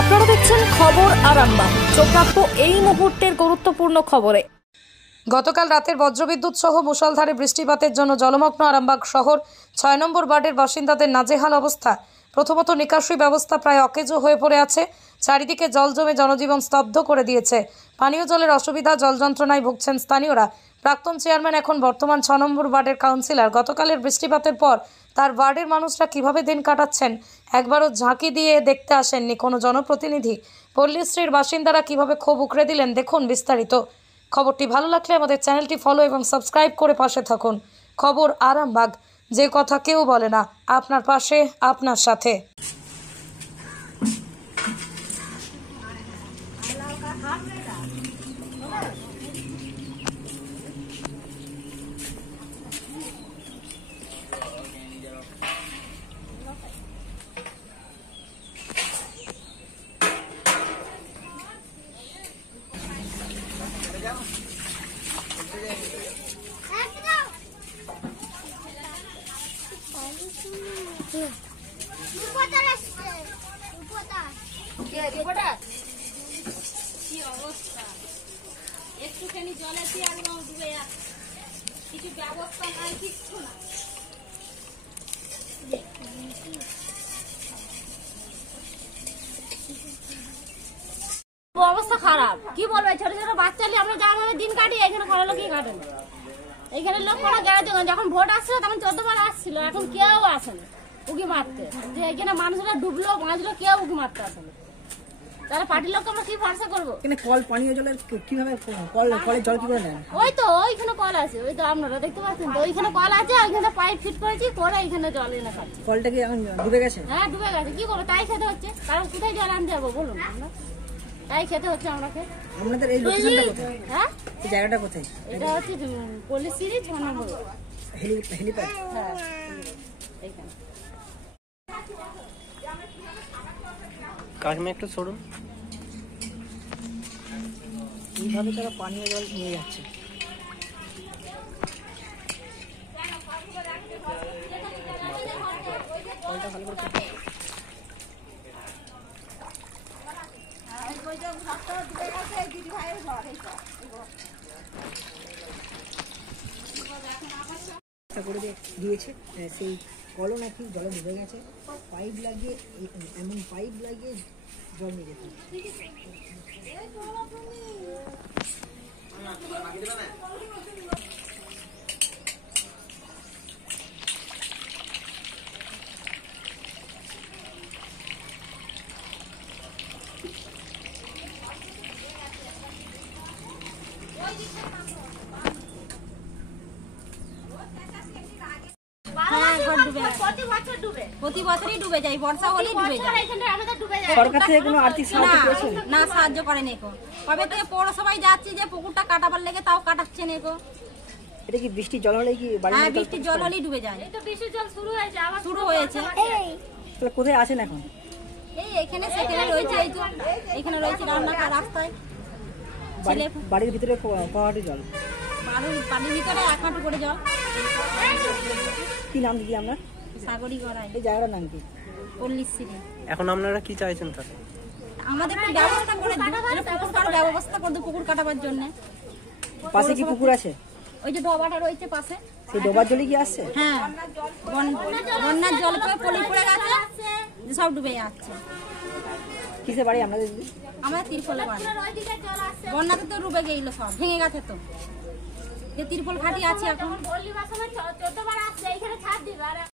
আপনারা দেখছেন খবর আরামবাগ। চোখ রাখবো এই মুহূর্তের গুরুত্বপূর্ণ খবরে। গতকাল রাতের বজ্রবিদ্যুৎ সহ মুষলধারে বৃষ্টিপাতের জন্য জলমগ্ন আরামবাগ শহর ৬ নম্বর ওয়ার্ডের বাসিন্দাদের নাজেহাল অবস্থা। প্রথমত নিকাশি ব্যবস্থা প্রায় অকেজো হয়ে পড়ে আছে। চারিদিকে জল জমে জনজীবন স্তব্ধ করে দিয়েছে। পানীয় জলের অসুবিধা, জল যন্ত্রণায় ভুগছেন স্থানীয়রা। প্রাক্তন চেয়ারম্যান, এখন বর্তমান ৬ নম্বর ওয়ার্ডের কাউন্সিলর, গতকালের বৃষ্টিপাতের পর তার ওয়ার্ডের মানুষরা কিভাবে দিন কাটাচ্ছেন একবারও ঝাঁকি দিয়ে দেখতে আসেননি কোনো জনপ্রতিনিধি। পল্লীশ্রীর বাসিন্দারা কিভাবে ক্ষোভ উগরে দিলেন, দেখুন বিস্তারিত। খবরটি ভালো লাগলে আমাদের চ্যানেলটি ফলো এবং সাবস্ক্রাইব করে পাশে থাকুন। খবর আরামবাগ, যে কথা কেউ বলে না, আপনার পাশে, আপনার সাথে। একটুখানি জলে দিয়ে একদম ডুবে যাচ্ছে, কিছু ব্যবস্থা নাই, কিচ্ছু না। অবস্থা খারাপ, কি বলবে, ছোট ছোট বাচ্চা নিয়ে আমরা যেমন দিন কাটি, এখানে কোনো লোকই কাটে না। এখানে লোক কোনো গ্যারেজ, যখন ভোট আসছিল তখন 14 বার আসছিল, এখন কেউ আসে না উকি মারতে, যে এখানে মানুষরা ডুবলো বাঁচলো, কেউ উকি মারতে আসে না। তাহলে পার্টির লোককে আমরা কি ভরসা করবো? এখানে কল, পানীয় জলের কিভাবে কলের জল কি করে নেন? ওই তো ওইখানে কল আছে, ওই তো আপনারা দেখতে পাচ্ছেন তো, ওইখানে কল আছে, ওইখানে পাইপ ফিট করেছি, করে এখানে জল এনে খাচ্ছি। কলটা কি এখন ডুবে গেছে? হ্যাঁ ডুবে গেছে, কি করবো, তাই খেতে হচ্ছে। কারণ কোথায় জল আনতে যাবো বলুন, আমরা তাই খেতে হচ্ছে আমাকে। আপনাদের এই লোকেশনটা কোথায়? হ্যাঁ, এই জায়গাটা কোথায়? এটা হচ্ছে পল্লীশ্রী 6 নম্বর। হেলিপ্যাড। হ্যাঁ, এইখানে। কাকিমা একটু সরুন। এইভাবে তারা পানীয় জল নিয়ে যাচ্ছে। কলটা ভালো করে করে দিয়েছে, সেই কলও নাকি জলে ডুবে গেছে। পাইপ লাগিয়ে, এমন পাইপ লাগিয়ে জল নিয়ে যেতে। প্রতি বছরই ডুবে যায়, বর্ষা হলেই ডুবে যায়। সরকার থেকে কোনো আর্থিক সাহায্য পেয়েছেন? না, সাহায্য করেন এখন। কবে থেকে পৌরসভায় যাচ্ছি যে পুকুরটা কাটাবার লেগে, তাও কাটাচ্ছেন এখন। এটা কি বৃষ্টির জল হলেই কি বাড়ি? হ্যাঁ, বৃষ্টির জল হলেই ডুবে যায়। এই তো বৃষ্টির জল শুরু হয়েছে, আবার শুরু হয়েছে। তাহলে কোথায় আছেন এখন? এই এখানে সেখানে রয়েছে, এই তো এখানে রয়েছে রান্নাঘর, রাস্তায়। বাড়ির ভিতরে পাহাড়ি জল, বাড়ির ভিতরে 1 হাঁটু করে জল। কি নাম দিদি আপনার? সাগরী গড়াই। এই জায়গাটার নাম কি? পল্লীশ্রী। এখন আপনারা কি চাইছেন তাহলে? আমাদের একটু ব্যবস্থা করে দিন, পুকুর কাটার ব্যবস্থা করে দিন, পুকুর কাটাবার জন্য। পাশে কি পুকুর আছে? ওই যে ডবাটা রয়েছে পাশে, সেই ডোবার জলে কি আসছে? হ্যাঁ, বন্যার জল পলি পড়ে গেছে, সব ডুবে যাচ্ছে। কিসে বাড়ি আপনাদের? আমাদের তিরপলে বাড়ি। বন্যাতে তো ডুবে গেল, সব ভেঙে গেছে তো, যে তিরপল খাটি আছে এখন।